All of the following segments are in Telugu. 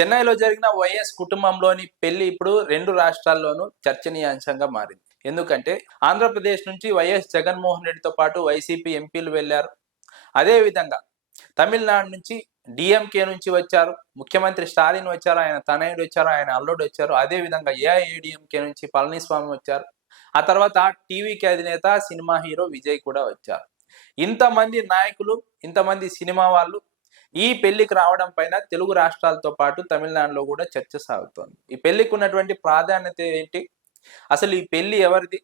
చెన్నైలో జరిగిన వైఎస్ కుటుంబంలోని పెళ్లి ఇప్పుడు 2 రాష్ట్రాల్లోనూ చర్చనీయాంశంగా మారింది. ఎందుకంటే ఆంధ్రప్రదేశ్ నుంచి వైఎస్ జగన్మోహన్ రెడ్డితో పాటు వైసీపీ ఎంపీలు వెళ్లారు. అదేవిధంగా తమిళనాడు నుంచి డీఎంకే నుంచి వచ్చారు. ముఖ్యమంత్రి స్టాలిన్ వచ్చారు, ఆయన తనయుడు వచ్చారు, ఆయన అల్లుడు వచ్చారు. అదేవిధంగా ఏఐఏడీఎంకే నుంచి పళనిస్వామి వచ్చారు. ఆ తర్వాత టీవీకి అధినేత సినిమా హీరో విజయ్ కూడా వచ్చారు. ఇంతమంది నాయకులు, ఇంతమంది సినిమా వాళ్ళు ఈ పెళ్లికి రావడం పైన తెలుగు రాష్ట్రాలతో పాటు తమిళనాడులో కూడా చర్చ సాగుతోంది. ఈ పెళ్లికి ఉన్నటువంటి ప్రాధాన్యత ఏంటి, అసలు ఈ పెళ్లి ఎవరిది,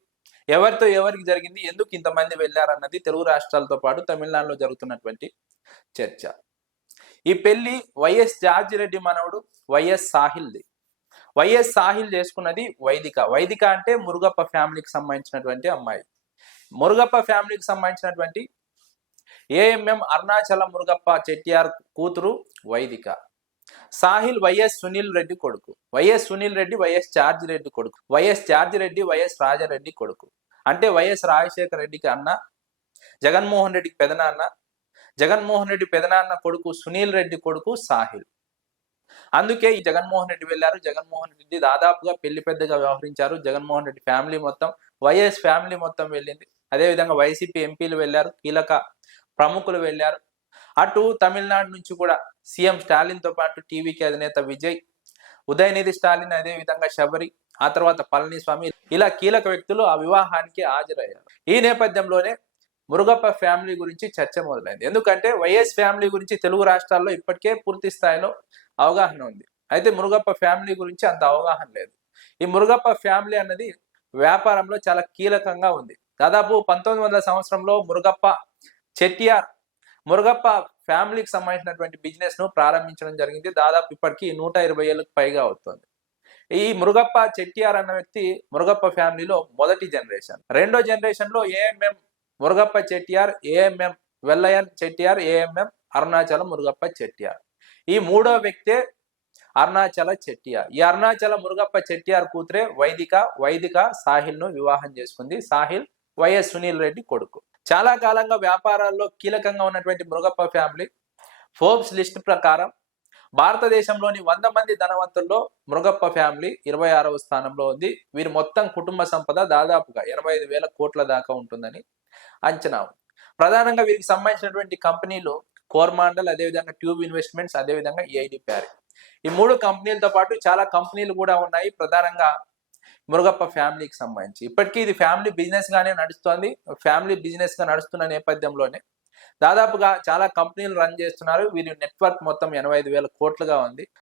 ఎవరితో ఎవరికి జరిగింది, ఎందుకు ఇంతమంది వెళ్ళారన్నది తెలుగు రాష్ట్రాలతో పాటు తమిళనాడులో జరుగుతున్నటువంటి చర్చ. ఈ పెళ్లి వైఎస్ జార్జి రెడ్డి మనవడు వైఎస్ సాహిల్ది. వైఎస్ సాహిల్ చేసుకున్నది వైదిక. వైదిక అంటే మురుగప్ప ఫ్యామిలీకి సంబంధించినటువంటి అమ్మాయి. మురుగప్ప ఫ్యామిలీకి సంబంధించినటువంటి ఏఎంఎం అరుణాచల మురుగప్ప చెట్టియార్ కూతురు వైదిక. సాహిల్ వైఎస్ సునీల్ రెడ్డి కొడుకు. YS Sunil Reddy YS George Reddy కొడుకు. YS George Reddy YS Raja Reddy కొడుకు. అంటే వైఎస్ రాజశేఖర రెడ్డికి అన్న, జగన్మోహన్ రెడ్డికి పెదనాన్న, జగన్మోహన్ రెడ్డి పెదనాన్న కొడుకు సునీల్ రెడ్డి కొడుకు సాహిల్. అందుకే ఈ జగన్మోహన్ రెడ్డి వెళ్ళారు. జగన్మోహన్ రెడ్డి దాదాపుగా పెళ్లి పెద్దగా వ్యవహరించారు. జగన్మోహన్ రెడ్డి ఫ్యామిలీ మొత్తం, వైఎస్ ఫ్యామిలీ మొత్తం వెళ్ళింది. అదేవిధంగా వైసీపీ ఎంపీలు వెళ్ళారు, కీలక ప్రముఖులు వెళ్ళారు. అటు తమిళనాడు నుంచి కూడా సీఎం స్టాలిన్ తో పాటు టీవీకి అధినేత విజయ్, ఉదయనిధి స్టాలిన్, అదే విధంగా శబరి, ఆ తర్వాత పళనిస్వామి, ఇలా కీలక వ్యక్తులు ఆ వివాహానికి హాజరయ్యారు. ఈ నేపథ్యంలోనే మురుగప్ప ఫ్యామిలీ గురించి చర్చ మొదలైంది. ఎందుకంటే వైఎస్ ఫ్యామిలీ గురించి తెలుగు రాష్ట్రాల్లో ఇప్పటికే పూర్తి స్థాయిలో అవగాహన ఉంది. అయితే మురుగప్ప ఫ్యామిలీ గురించి అంత అవగాహన లేదు. ఈ మురుగప్ప ఫ్యామిలీ అన్నది వ్యాపారంలో చాలా కీలకంగా ఉంది. దాదాపు 1900 సంవత్సరంలో మురుగప్ప ఫ్యామిలీకి సంబంధించినటువంటి బిజినెస్ ను ప్రారంభించడం జరిగింది. దాదాపు ఇప్పటికీ 120 ఏళ్ళకు పైగా అవుతుంది. ఈ మురుగప్ప చెట్టియార్ అన్న వ్యక్తి మురుగప్ప ఫ్యామిలీలో మొదటి జనరేషన్. రెండో జనరేషన్ లో AMM Murugappa Chettiar, AMM Vellayan Chettiar, AMM Arunachala Murugappa Chettiar. ఈ మూడో వ్యక్తే అరుణాచల చెట్టియార్. ఈ అరుణాచల మురుగప్ప చెట్టియార్ కూతురే వైదిక. వైదిక సాహిల్ ను వివాహం చేసుకుంది. సాహిల్ వైఎస్ సునీల్ రెడ్డి కొడుకు. చాలా కాలంగా వ్యాపారాల్లో కీలకంగా ఉన్నటువంటి మురుగప్ప ఫ్యామిలీ ఫోర్బ్స్ లిస్ట్ ప్రకారం భారతదేశంలోని 100 మంది ధనవంతుల్లో మురుగప్ప ఫ్యామిలీ 26వ స్థానంలో ఉంది. వీరి మొత్తం కుటుంబ సంపద దాదాపుగా 85,000 కోట్ల దాకా ఉంటుందని అంచనా. ప్రధానంగా వీరికి సంబంధించినటువంటి కంపెనీలు కోర్మాండల్, అదేవిధంగా ట్యూబ్ ఇన్వెస్ట్మెంట్స్, అదేవిధంగా ఏఐడి ప్యారీ. ఈ 3 కంపెనీలతో పాటు చాలా కంపెనీలు కూడా ఉన్నాయి ప్రధానంగా మురుగప్ప ఫ్యామిలీకి సంబంధించి. ఇప్పటికీ ఇది ఫ్యామిలీ బిజినెస్ గానే నడుస్తోంది. ఫ్యామిలీ బిజినెస్ గా నడుస్తున్న నేపథ్యంలోనే దాదాపుగా చాలా కంపెనీలు రన్ చేస్తున్నారు. వీరి నెట్వర్క్ మొత్తం 85,000 కోట్లుగా ఉంది.